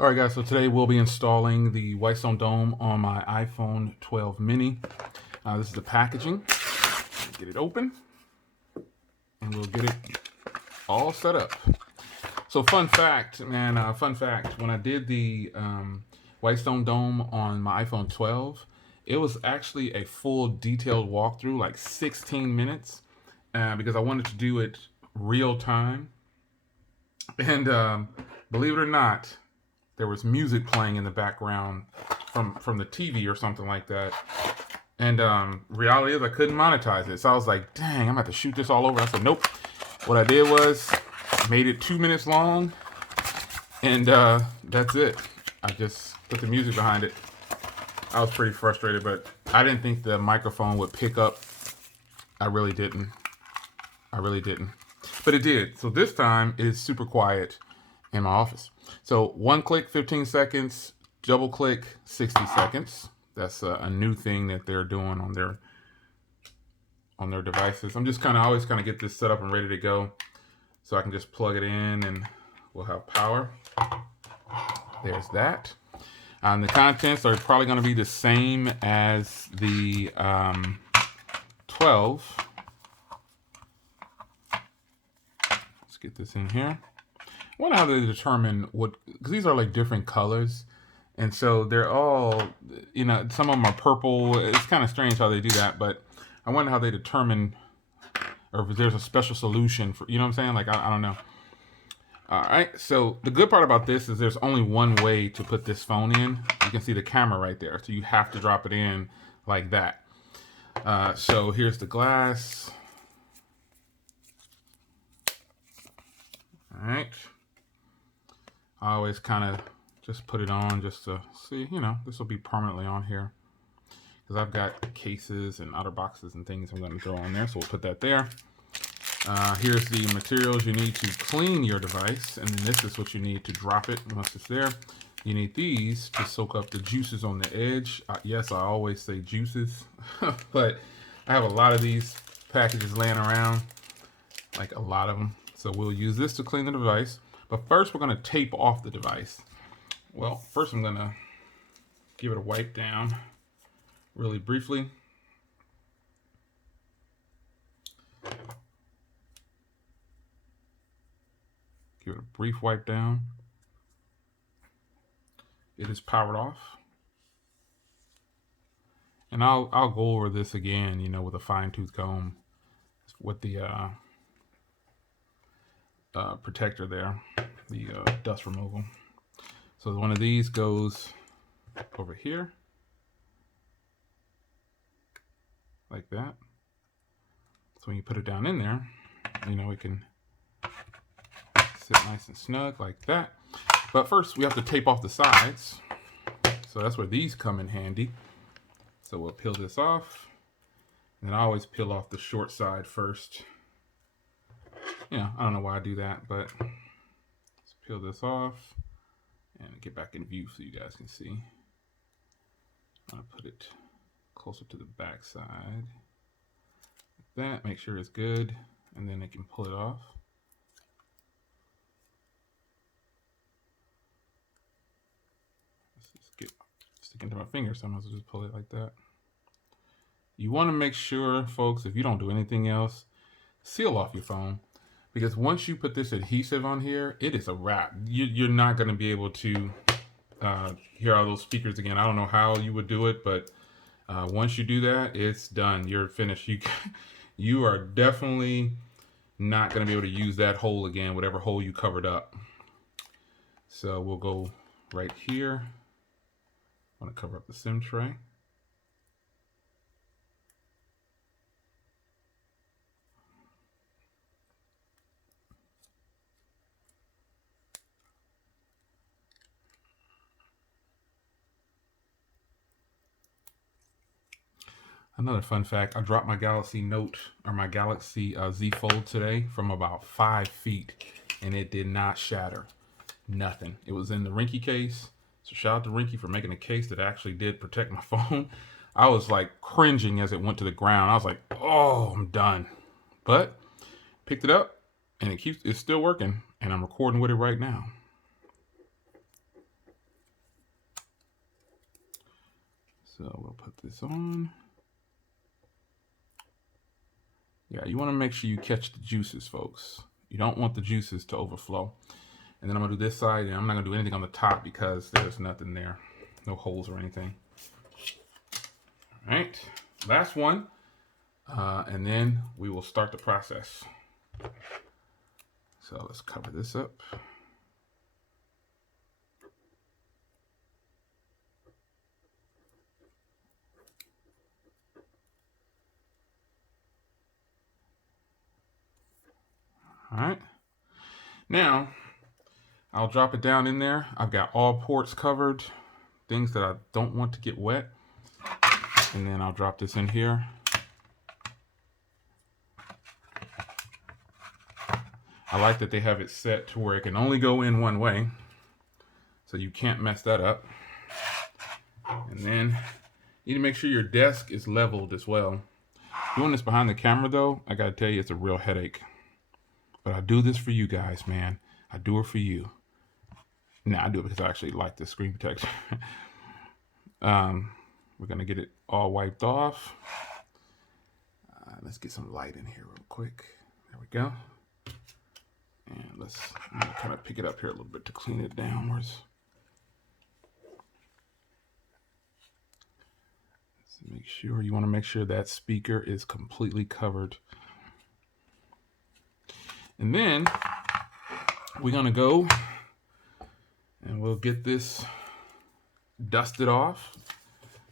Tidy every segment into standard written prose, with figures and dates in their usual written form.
All right, guys, so today we'll be installing the Whitestone Dome on my iPhone 12 mini. This is the packaging. Get it open, and we'll get it all set up. So fun fact, man, fun fact, when I did the Whitestone Dome on my iPhone 12, it was actually a full detailed walkthrough, like 16 minutes, because I wanted to do it real time. And believe it or not, there was music playing in the background from the TV or something like that. And reality is I couldn't monetize it. So I was like, dang, I'm gonna have to shoot this all over. I said, nope. What I did was made it 2 minutes long, and that's it. I just put the music behind it. I was pretty frustrated, but I didn't think the microphone would pick up. I really didn't. I really didn't. But it did. So this time it is super quiet in my office. So one click, 15 seconds, double click, 60 seconds. That's a new thing that they're doing on their devices. I'm just always get this set up and ready to go, so I can just plug it in and we'll have power. There's that. The contents are probably going to be the same as the 12. Let's get this in here. I wonder how they determine what, because these are like different colors. And so they're all, some of them are purple. It's kind of strange how they do that, but I wonder how they determine, or if there's a special solution for, you know what I'm saying? Like, I don't know. All right, so the good part about this is there's only one way to put this phone in. You can see the camera right there, so you have to drop it in like that. So here's the glass. All right. I always just put it on just to see, this will be permanently on here. Because I've got cases and outer boxes and things I'm going to throw on there, so we'll put that there. Here's the materials you need to clean your device, and then this is what you need to drop it once it's there. You need these to soak up the juices on the edge. Yes, I always say juices, but I have a lot of these packages laying around, like a lot of them. So we'll use this to clean the device. But first, we're going to tape off the device. Well, first I'm going to give it a wipe down really briefly. Give it a brief wipe down. It is powered off. And I'll go over this again, with a fine-tooth comb with the protector there, the dust removal. So one of these goes over here, like that. So when you put it down in there, it can sit nice and snug like that. But first, we have to tape off the sides. So that's where these come in handy. So we'll peel this off. And then I always peel off the short side first. I don't know why I do that, but let's peel this off and get back in view so you guys can see. I'm gonna put it closer to the back side. Like that, make sure it's good, and then I can pull it off. Let's just get sticking to my finger, so I might as well just pull it like that. You want to make sure, folks, if you don't do anything else, seal off your phone. Because once you put this adhesive on here, it is a wrap. You're not going to be able to hear all those speakers again. I don't know how you would do it, but once you do that, it's done. You're finished. You are definitely not going to be able to use that hole again, whatever hole you covered up. So we'll go right here. I want to cover up the SIM tray. Another fun fact, I dropped my Galaxy Note, or my Galaxy Z Fold today from about 5 feet, and it did not shatter. Nothing. It was in the Rinky case. So shout out to Rinky for making a case that actually did protect my phone. I was like cringing as it went to the ground. I was like, oh, I'm done. But picked it up, and it's still working, and I'm recording with it right now. So we'll put this on. Yeah, you want to make sure you catch the juices, folks. You don't want the juices to overflow. And then I'm gonna do this side, and I'm not gonna do anything on the top because there's nothing there. No holes or anything. All right, last one. And then we will start the process. So let's cover this up. All right. Now, I'll drop it down in there. I've got all ports covered, things that I don't want to get wet. And then I'll drop this in here. I like that they have it set to where it can only go in one way, so you can't mess that up. And then you need to make sure your desk is leveled as well. Doing this behind the camera though, I gotta tell you, it's a real headache. But I do this for you guys, man. I do it for you. No, I do it because I actually like the screen protection. We're gonna get it all wiped off. Let's get some light in here real quick. There we go. And I'm gonna kind of pick it up here a little bit to clean it downwards. Let's make sure, you want to make sure that speaker is completely covered. And then we're gonna go and we'll get this dusted off.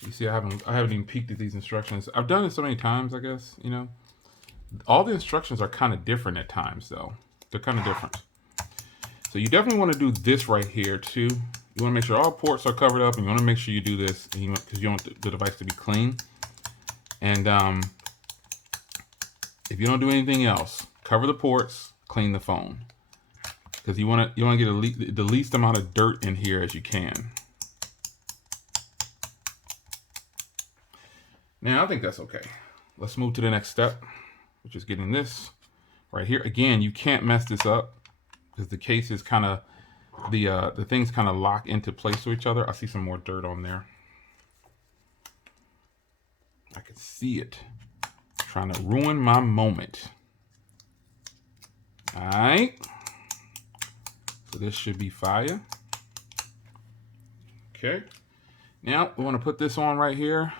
You see, I haven't even peeked at these instructions. I've done it so many times, I guess, you know. All the instructions are kind of different at times though. They're kind of different. So you definitely want to do this right here too. You want to make sure all ports are covered up, and you want to make sure you do this because you want the device to be clean. And if you don't do anything else, cover the ports, clean the phone, because you want to get the least amount of dirt in here as you can. Now I think that's okay. Let's move to the next step, which is getting this right here. Again, you can't mess this up because the case is kind of, the things kind of lock into place to each other. I see some more dirt on there. I can see it trying to ruin my moment. All right. So this should be fire. Okay. Now we want to put this on right here.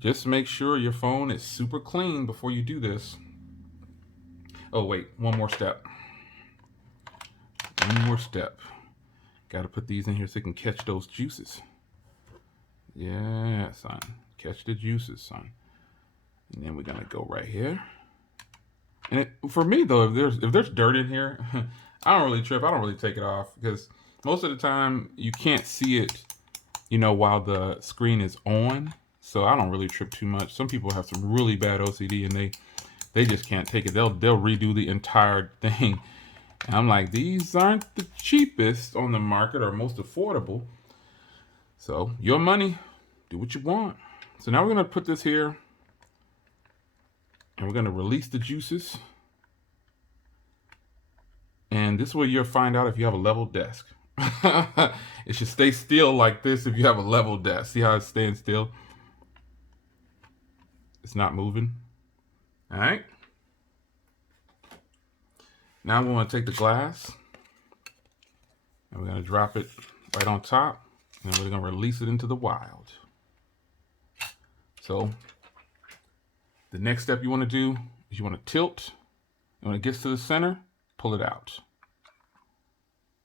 Just make sure your phone is super clean before you do this. Oh, wait, one more step. One more step. Got to put these in here so it can catch those juices. Yeah, son. Catch the juices, son. And then we're going to go right here. And for me, though, if there's dirt in here, I don't really trip. I don't really take it off because most of the time you can't see it, you know, while the screen is on. So I don't really trip too much. Some people have some really bad OCD and they just can't take it. They'll redo the entire thing. And I'm like, these aren't the cheapest on the market or most affordable. So your money, do what you want. So now we're gonna put this here and we're gonna release the juices. And this way you'll find out if you have a level desk. It should stay still like this if you have a level desk. See how it's staying still? It's not moving. All right. Now we want to take the glass and we're going to drop it right on top, and we're going to release it into the wild. So the next step you want to do is you want to tilt, and when it gets to the center, pull it out.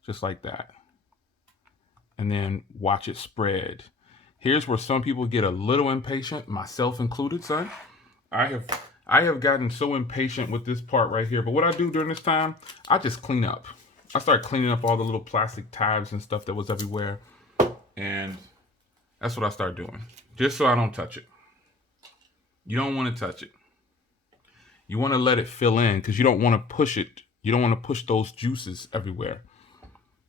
Just like that. And then watch it spread. Here's where some people get a little impatient, myself included, son. I have gotten so impatient with this part right here. But what I do during this time, I just clean up. I start cleaning up all the little plastic tabs and stuff that was everywhere. And that's what I start doing. Just so I don't touch it. You don't want to touch it. You want to let it fill in because you don't want to push it. You don't want to push those juices everywhere.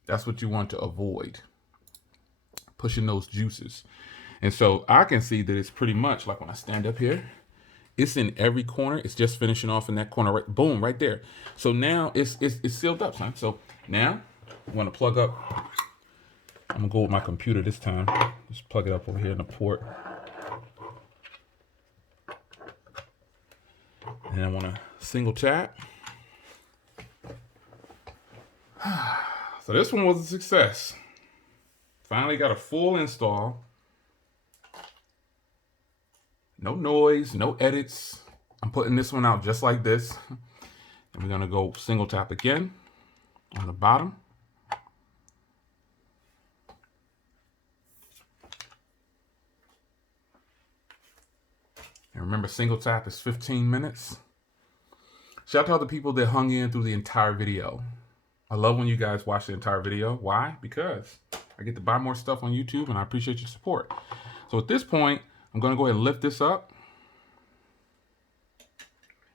That's what you want to avoid. Pushing those juices. And so I can see that it's pretty much like when I stand up here, it's in every corner. It's just finishing off in that corner, right? Boom, right there. So now it's sealed up, son. So now I'm going to plug up. I'm going to go with my computer this time. Just plug it up over here in the port. And I want to single tap. So this one was a success. Finally got a full install. No noise, no edits. I'm putting this one out just like this. And we're gonna go single tap again on the bottom. And remember, single tap is 15 minutes. Shout out to all the people that hung in through the entire video. I love when you guys watch the entire video. Why? Because I get to buy more stuff on YouTube and I appreciate your support. So at this point, I'm gonna go ahead and lift this up.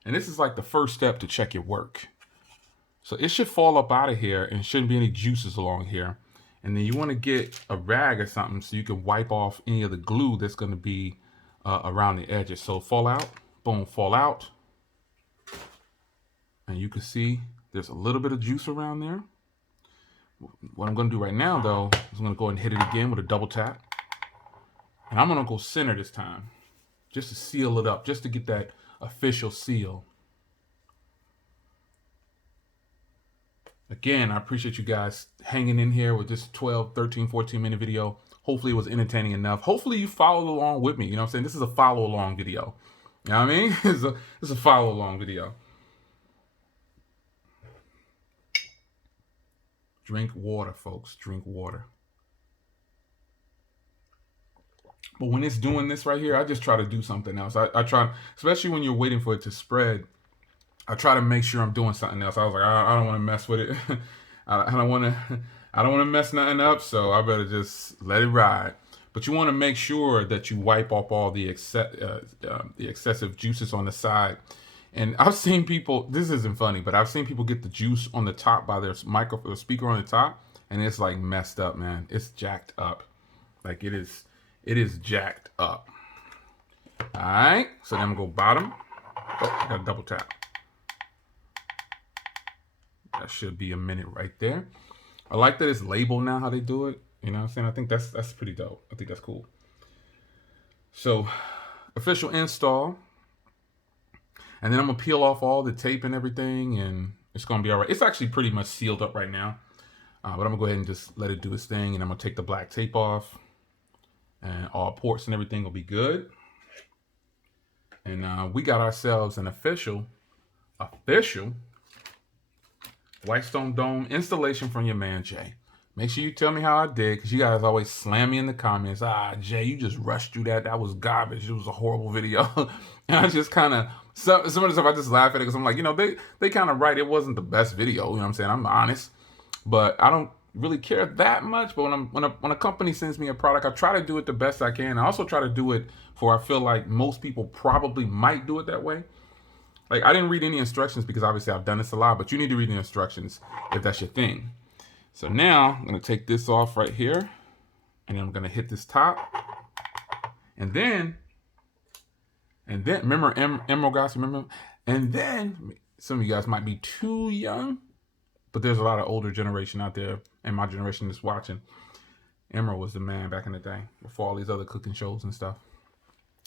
And this is like the first step to check your work. So it should fall up out of here and shouldn't be any juices along here. And then you want to get a rag or something so you can wipe off any of the glue that's going to be around the edges. So fall out, boom, fall out. And you can see there's a little bit of juice around there. What I'm going to do right now, though, is I'm going to go ahead and hit it again with a double tap. And I'm going to go center this time just to seal it up, just to get that official seal. Again, I appreciate you guys hanging in here with this 12, 13, 14-minute video. Hopefully it was entertaining enough. Hopefully you followed along with me. You know what I'm saying? This is a follow along video. You know what I mean? It's a follow along video. Drink water, folks. Drink water. But when it's doing this right here, I just try to do something else. I try, especially when you're waiting for it to spread, I try to make sure I'm doing something else. I was like, I don't want to mess with it. I don't want to mess nothing up, so I better just let it ride. But you want to make sure that you wipe off all the excessive juices on the side. And I've seen people, this isn't funny, but I've seen people get the juice on the top by their microphone, speaker on the top, and it's like messed up, man. It's jacked up. Like it is jacked up. All right, so then I'm gonna go bottom. Oh, I got a double tap. That should be a minute right there. I like that it's labeled now how they do it. You know what I'm saying? I think that's pretty dope. I think that's cool. So, official install. And then I'm going to peel off all the tape and everything, and it's going to be all right. It's actually pretty much sealed up right now. But I'm going to go ahead and just let it do its thing, and I'm going to take the black tape off. And all ports and everything will be good. And we got ourselves an official Whitestone Dome installation from your man, Jay. Make sure you tell me how I did, because you guys always slam me in the comments. Jay, you just rushed through that. That was garbage. It was a horrible video. And I just kind of, some of the stuff I just laugh at it, because I'm like, you know, they kind of right. It wasn't the best video. You know what I'm saying? I'm honest. But I don't really care that much. But when a company sends me a product, I try to do it the best I can. I also try to do it for, I feel like most people probably might do it that way. Like, I didn't read any instructions because obviously I've done this a lot, but you need to read the instructions if that's your thing. So now I'm going to take this off right here, and then I'm going to hit this top. And then remember Emerald guys, remember? And then some of you guys might be too young, but there's a lot of older generation out there, and my generation that's watching. Emerald was the man back in the day before all these other cooking shows and stuff.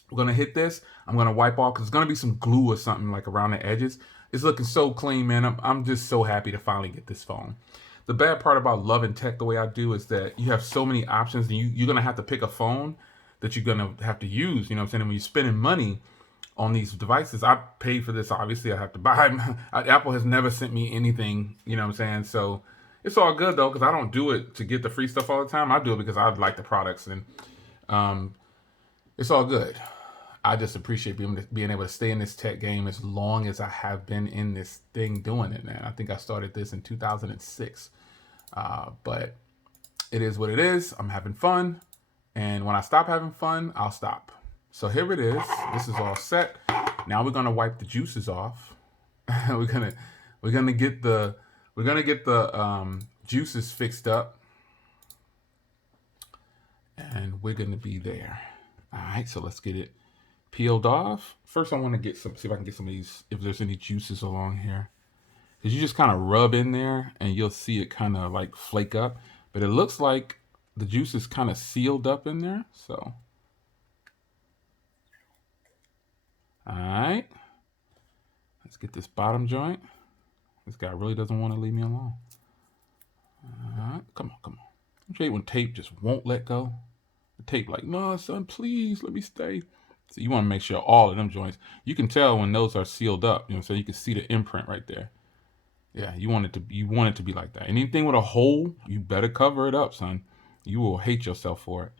We're going to hit this. I'm going to wipe off because there's going to be some glue or something like around the edges. It's looking so clean, man. I'm just so happy to finally get this phone. The bad part about loving tech the way I do is that you have so many options, and you're going to have to pick a phone that you're going to have to use. You know what I'm saying? And when you're spending money on these devices, I paid for this. Obviously, I have to buy. Apple has never sent me anything, you know what I'm saying? So it's all good, though, because I don't do it to get the free stuff all the time. I do it because I like the products, and it's all good. I just appreciate being able to stay in this tech game as long as I have been in this thing doing it, man. I think I started this in 2006. But it is what it is. I'm having fun. And when I stop having fun, I'll stop. So here it is. This is all set. Now we're gonna wipe the juices off. we're gonna get the juices fixed up. And we're gonna be there. All right, so let's get it peeled off. First, I want to see if I can get some of these, if there's any juices along here. Because you just kind of rub in there and you'll see it kind of like flake up. But it looks like the juice is kind of sealed up in there. So, all right, let's get this bottom joint. This guy really doesn't want to leave me alone. All right, come on, come on. I hate when tape just won't let go. The tape like, no, son, please let me stay. So you want to make sure all of them joints, you can tell when those are sealed up, you know, so you can see the imprint right there. Yeah, you want it to be like that. Anything with a hole, you better cover it up, son. You will hate yourself for it.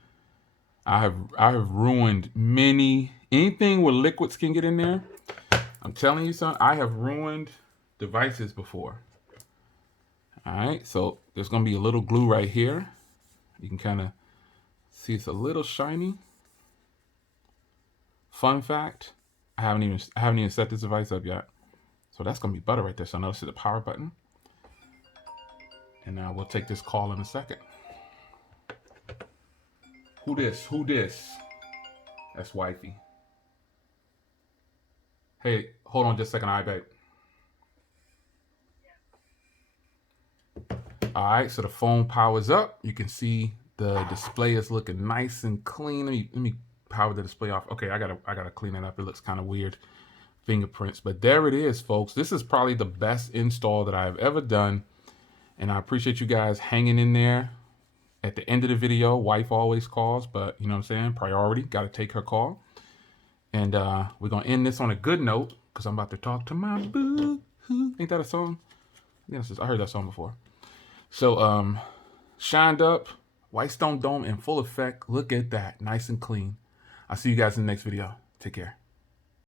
I have ruined anything where liquids can get in there. I'm telling you, son, I have ruined devices before. All right, so there's gonna be a little glue right here. You can kind of see it's a little shiny. Fun fact: I haven't even set this device up yet. So that's gonna be butter right there. So now let's hit the power button, and we'll take this call in a second. Who this? Who this? That's wifey. Hey, hold on just a second, I babe. All right, so the phone powers up. You can see the display is looking nice and clean. Let me power the display off. Okay, I gotta clean it up. It looks kind of weird, fingerprints, but there it is, folks. This is probably the best install that I've ever done, and I appreciate you guys hanging in there. At the end of the video, wife always calls, but you know what I'm saying? Priority, gotta take her call. And we're gonna end this on a good note because I'm about to talk to my boo. Ain't that a song? Yes, I heard that song before. So shined up, Whitestone Dome in full effect. Look at that, nice and clean. I'll see you guys in the next video. Take care.